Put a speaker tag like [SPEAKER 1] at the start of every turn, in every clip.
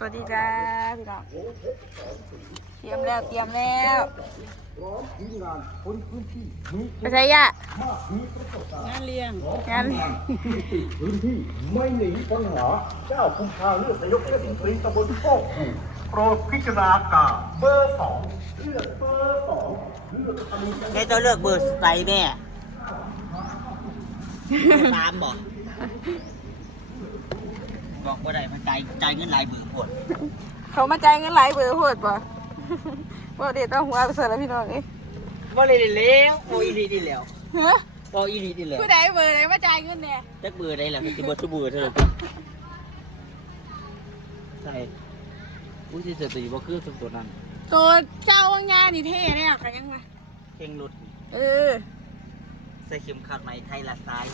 [SPEAKER 1] วัสดีจ้าพี่น้องเตรียมแล้วไปใช้ยะ
[SPEAKER 2] งานเลี้ยง
[SPEAKER 3] พื้นที่ไม่หนีปัญหาเจ้าคุมพาเลือกนายกเทศมนตรีตำบลโคกขู่โปรดพิจารณากาเบอร์ 2เลือกเบอร์ 2เลือกตำแหน่ง
[SPEAKER 2] แม่ต้องเลือกเบอร์ไหนแม่ตามบอกว่าได้มันใจเงินหลายเบอร์หมด
[SPEAKER 1] เขามาจ่ายเงินหลายเบอร์โหดป่ะบ่เดี๋ยวต้องหัวไปเสิร์ฟแล้วพี่น้องเอ้ย
[SPEAKER 2] ว่าเลยแล้วโอ้ยดีแล้ว
[SPEAKER 1] เฮ้ย
[SPEAKER 2] โอ้ยดีแล้ว
[SPEAKER 1] ผู้ใดเบอร์ไหนมาจ่ายเงินเนี่ย
[SPEAKER 2] จักเบอร์ได้แหละมันจะเบอร์ทุกเบอร์เท่านั้นใช่อุ้ยที่เสร็จตีบ่คือตัวนั้น
[SPEAKER 1] ตัวเจ้างานนี่เท่เนี่ยกันยังไง
[SPEAKER 2] เข่งรถใส่เข็มขัดไหมไทยละซ้าย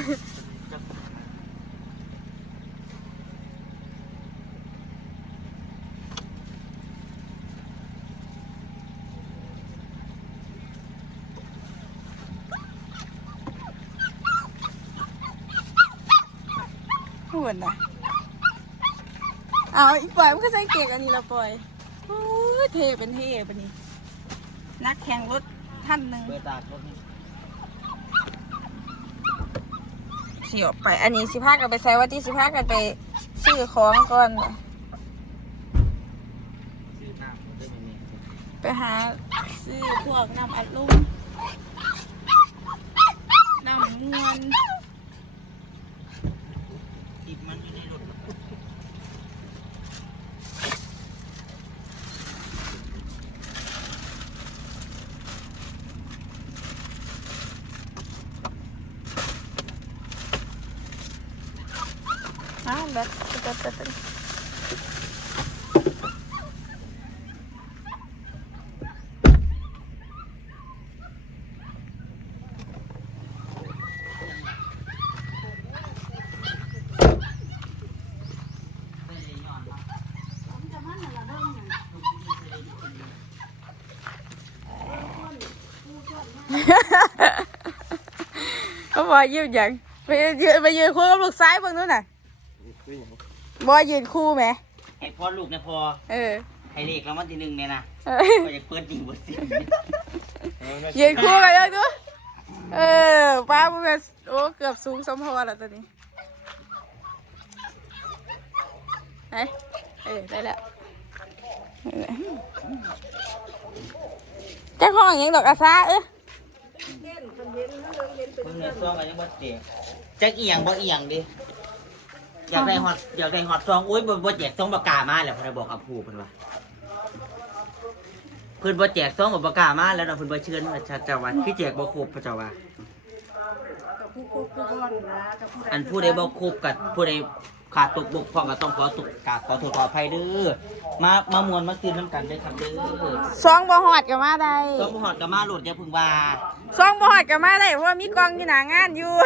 [SPEAKER 1] หุ่นนะเอาอีกปล่อยมันก็ใส่เกงอันนี้ละปล่อยโอ้ยเท่เป็นเท่ปะนี่นักแข่งรถท่านหนึ่ง
[SPEAKER 2] เบอร์ตากรถนี่
[SPEAKER 1] เสียไปอันนี้สิพากันไปใส่ว่าที่สิพากันไปซื้อของก่อนไปหาซื้อพวกน้ำอัดลมน้ำมวน
[SPEAKER 2] ติดมันอยู่ในรถ
[SPEAKER 1] แบบเขาบอกยืนอย่างไปยืนคู่กับลูกซ้ายเบิ่งนู้นน่ะบอยยืนคู่ไหม
[SPEAKER 2] ให้พ่อลูกนะพ่อให้เลขรางวัลที่ 1เนี่ยนะก็จะเปิดจริงเปิดจริง
[SPEAKER 1] ยืนคู่กันเลยดูป้ามึงโอ้เกือบสูงสมพรแล้วตอนนี้ได้แล้วเจ้าห้องยังดอกอาซา
[SPEAKER 2] เพิ่งเนื้อซองกันยังบ่เจ็บจักเอียงบ่เอียงดิอยากได้ฮอตซองอุ้ยบ่แจกซองปากกามาแล้วเพิ่นบอกกับผู้เพิ่นว่าเพิ่นบ่แจกซองปากกามาแล้วเนาะเพิ่นบ่เชิญว่าเจ้าว่าคือแจกบ่ครบพระเจ้าว่าอันผู้ใดบ่ครบกับผู้ใดขาดตกบกพร่องก็ต้องขอโทษขออภัยเด้อมามวนมาซื้อน้ำกันเด้อครับเด้อ
[SPEAKER 1] ซองบ่ฮอดก็มาได้
[SPEAKER 2] ซองบ่ฮอดก็มาโหลดอย่าพึ่งว่า
[SPEAKER 1] ซองบ่ฮอดก็มาได้เพราะว่ามีกองอยู่หน้างานอยู่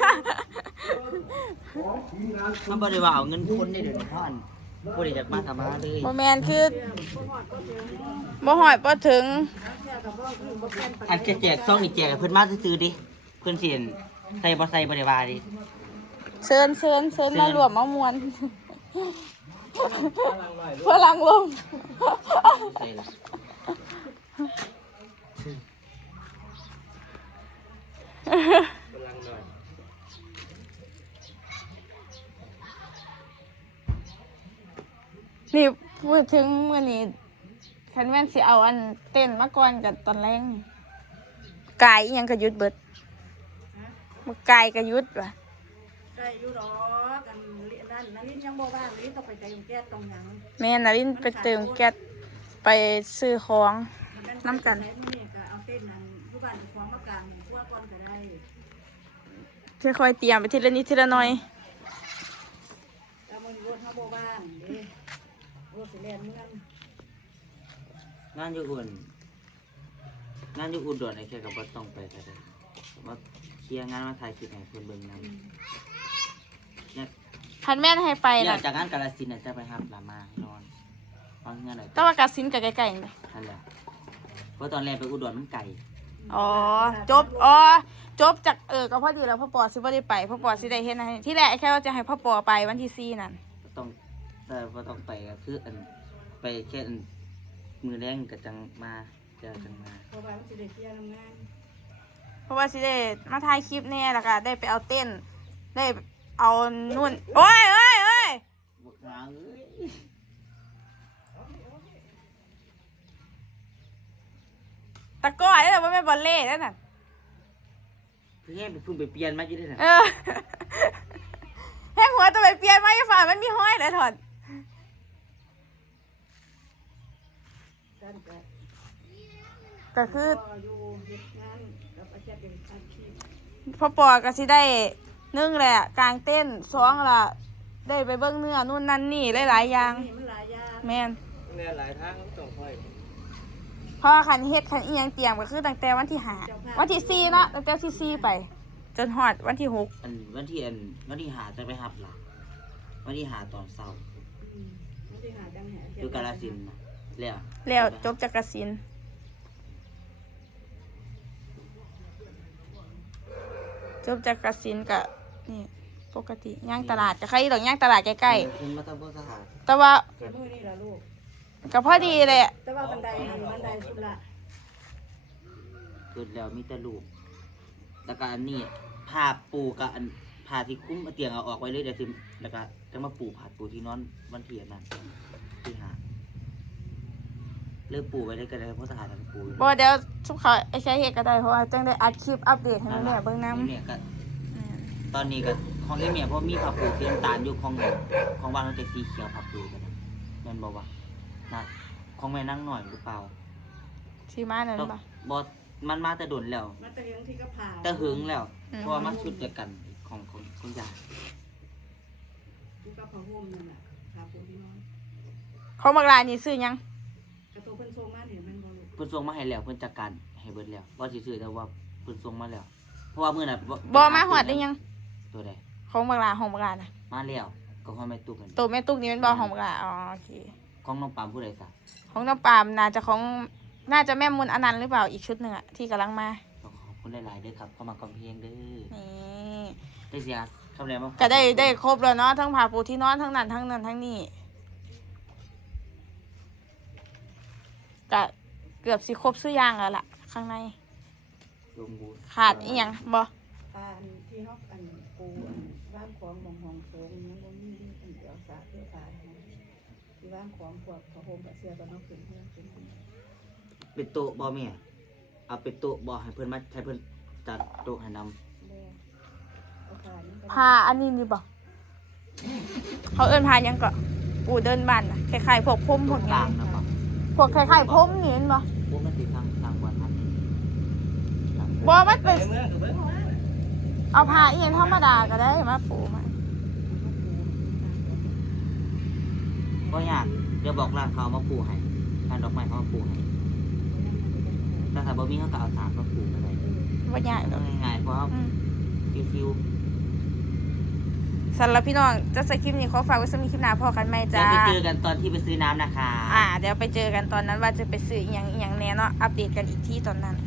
[SPEAKER 2] มันบ่ได้ว่าเอาเงินคนได้เด้อเพราะอันบ่ได้อยากมาทำมาเลย
[SPEAKER 1] บ่แม่นคือบ่ฮอดบ่ถึง
[SPEAKER 2] อันแจกซองนี่แจกให้เพิ่นมาซื้อๆดิเพิ่นสิใส่บ่ได้ว่าดิ
[SPEAKER 1] เชิญมารวมมามวนพลังลมนี่พูดถึงวันนี้คันแม่นสิเอาอันเต้นมาก่อนกับตอนแรกกายยังกระยุดเบิดกายกระยุดว่ะ
[SPEAKER 4] ได้อยู่หรอกันนารินยังบ่บ้างนารินต้องไปเติมแก๊สตรงยัง
[SPEAKER 1] แม่นารินไปเติมแก๊สไปซื้อของน้ำกัน
[SPEAKER 4] เอาเต้นนั้นผู้บ้านของมากลางพวกก่อนก็ได้
[SPEAKER 1] ค่อยๆเตรียมไปทีละนิดทีละหน่อย
[SPEAKER 4] แล้วมันรถเขาบ่บ้างเด้รถสิแล่นเมือง
[SPEAKER 2] งานอยู่อุ่นด่วนไอ้แค่กับบ่ต้องไปก็ได้ว่าเคลียร์งานมาถ่ายคลิปให้เพิ่นเบิ่งนำ
[SPEAKER 1] คันแม่นให้ไป
[SPEAKER 2] อยากจากงานกาฬสินธุ์จะไปรับลามานอนเงินไหน
[SPEAKER 1] แต่ว่ากาฬสินธุ์ก็ใกล้ๆนี่
[SPEAKER 2] นั่นแหละเพราะตอนแรกไปอุดรมันไกล
[SPEAKER 1] จบจากก็พอดีแล้วพ่อปอสิบ่ได้ไปพ่อปอสิได้เฮ็ดให้ที่แรกแค่ว่าจะให้พ่อปอไปวันที่4นั่น
[SPEAKER 2] ต้องแต่พอต้องไปก็คืออันไปแค่อันมือแรงกับจังมาเจอจังมา
[SPEAKER 4] เพราะว่ามันสิได้เคลียร์ทำงาน
[SPEAKER 1] เพราะว่าสิได้มาถ่ายคลิปแน่แล้วก็ได้ไปเอาเต้นได้เอานู่นโอ้ยเอ้ยเอ้ย
[SPEAKER 2] บกหางเอ้ย
[SPEAKER 1] ตะก้อยแล้วว่าไม่บอลเล่แล้วน่ะ
[SPEAKER 2] คือแค่เพิ่งไปเปลี่ยนมาอยู่ด้วยนะ
[SPEAKER 1] เออ แห้งหัวตัวไปเปลี่ยนมาอย่าฝ่ามันมีห้อยเลยถอด
[SPEAKER 4] ท่านก็
[SPEAKER 1] ก็คือ
[SPEAKER 4] พ่ออยู่เฮ็ดงานกับอาจารย์เป็นอาชีพ
[SPEAKER 1] พ่อปอก็สิได้นึ่งแหละกลางเต้นสองละได้ไปเบิ้งเนื้อนู่นนั่นนี่หลายๆอย่าง
[SPEAKER 4] นี่มันหลายอย่าง
[SPEAKER 1] แมน
[SPEAKER 2] เนี่ยหลายทางต้องค่อย
[SPEAKER 1] เพราะว่าคันเฮ็ดคันอีหยังเตรียมก็คือตั้งแต่วันที่5วันที่4เนาะตั้งแต่วันที่4ไป จนฮอดวันที่6
[SPEAKER 2] วันที่หาจะไปหับหลังวันที่หาตอนเช้า
[SPEAKER 4] มันสิหาจังหา
[SPEAKER 2] อยู่กาฬสินธุ์นะแล้ว
[SPEAKER 1] แล้วจบจากกสินจบจากกสินก็นี่ปกติย่างตลาดก็ใครต้องย่างตลาดใกล้
[SPEAKER 2] คุณมาทำเพื่อทหาร
[SPEAKER 1] ๆแต่ว่า
[SPEAKER 4] แต่มื้อนี้ล่ะลูก
[SPEAKER 1] ก็พอดีเลยอะ
[SPEAKER 4] แต่ว่าบันไดนี่บันไดสุดละ
[SPEAKER 2] เกิดแล้วมีแต่ลูกแล้วก็อันนี้ผ้าปูกับอันผ้าที่คุ้มเตียงเอาออกไว้เลยเดี๋ยวถึงแล้วก็จะมาปูผ้าปูที่นอนวันเทียนนั่นที่หาเริ่มปูไว้เลยก็ได้เพราะทหารมันปู
[SPEAKER 1] บ่เดี๋ยวชุกเขาไอ้ใช้เฮ็ดก็ได้เพราะว่าจังได้อัดคลิปอัปเดตให้แม่เบิ่งนำ
[SPEAKER 2] เนี่ยก็ตอนนี้ก็ของไอ้เมียเพราะมีผ้าปูสีน้ำตาลอยู่ของบ้านเราจะสีเขียวผ้าปูกันนะแม่นบอกว่าน่ะของแม่นั่งหน่อยหรือเปล่า
[SPEAKER 1] ที่มานั่นบ่
[SPEAKER 2] บอมันมาแต่ดุนแล้ว
[SPEAKER 4] มันตะเลียงที่ก็ผ่า
[SPEAKER 2] แต่หึงแล้ว เพราะว่ามันชุดเดียวกันของยา
[SPEAKER 4] อยู่กับผ้าห่มนั่นน่ะผ้าปูที่นอน
[SPEAKER 1] เขามากลานี่ซื้อหยัง
[SPEAKER 4] กระโตเพิ่นส่งมาเห็นมันบ่ลูก
[SPEAKER 2] เพิ่นส่งมาให้แล้วเพิ่นจัดการให้เบิดแล้วว่าสิซื้อแต่ว่าเพิ่นส่งมาแล้ว เพราะว่ามื้อน่ะ
[SPEAKER 1] บ่มาฮอดได้ยัง
[SPEAKER 2] ตัวใด
[SPEAKER 1] ของมากลาของมากลาน่ะ
[SPEAKER 2] มาแล้วก็ของแม่ตุ๊กกัน
[SPEAKER 1] ตัวแม่ตุ๊กนี่เป็นบ่ของมากลาอ๋อโอเค
[SPEAKER 2] ของน้องปามผู้ใดซะ
[SPEAKER 1] ของน้ำปาล์มน่าจะแม่มนต์อนันต์หรือเปล่าอีกชุดหนึงอะที่กำลังมา
[SPEAKER 2] ขอบคุณหลายๆเด้อครับเข้ามากำเพลงเด้อ
[SPEAKER 1] นี่
[SPEAKER 2] ได้เสียคำแรงบ่
[SPEAKER 1] ก็ได้ครบแล้วเนาะทั้งผ้าปูที่นอนทั้งนั้นทั้งนี้ก็เกือบสิครบซุอย่างแล้วล่ะ ข้างใน
[SPEAKER 2] ลงบู
[SPEAKER 1] ขาดอีหยังบ่
[SPEAKER 4] ปลาอันที่เฮาอันปูอันว่างของมองห้องโถงยังบ่มีอันเดียวสาเพื่อปลาที่ว่างของพวกผ้าห่มกับเสื้อบ่เฮาขึ้นเฮือนขึ้น
[SPEAKER 2] เป็นโต๊ะบ่แม่เอาเป็นโต๊ะบ่ให้เพิ่นมาให้เพิ่นจัดโต๊ะให้นำ
[SPEAKER 1] ผ้าอันนี้นี่บ่เขาเอิ้นผ้าหยังก็ปูเดินบ้านน่ะคล้ายๆพวกพรมพวกห
[SPEAKER 2] ก
[SPEAKER 1] ยั
[SPEAKER 2] ลาง งนะบ่
[SPEAKER 1] พวกคล้ายๆพรมนี่เห็นบ่
[SPEAKER 2] พวกมันสิทางบ่ทัน
[SPEAKER 1] บ่มันเป็นเอาผ้าอีหยังธรรมดาก็ได้มาปูมา
[SPEAKER 2] บ่ยากเดี๋ยวบอกร้านเขาเอามาปูให้ร้านดอกไม้เขามาปูให้แต่ถ้าบ่มีเขาก็เอาสารมาปูก็ได้
[SPEAKER 1] บ่ยากดอก
[SPEAKER 2] ง่ายๆเพราะ
[SPEAKER 1] อืม
[SPEAKER 2] ฟิว
[SPEAKER 1] สำหรับพี่น้องจะใส่คลิปนี้ขอฝากไว้สำหรับคลิปหน้าพอกันไหม
[SPEAKER 2] ๆ
[SPEAKER 1] จ้า
[SPEAKER 2] เดี๋ยวไปเจอกันตอนที่ไปซื้อน้ำนะคะ
[SPEAKER 1] เดี๋ยวไปเจอกันตอนนั้นว่าจะไปซื้ออีหยังแน่เนาะอัปเดตกันอีกที่ตอนนั้น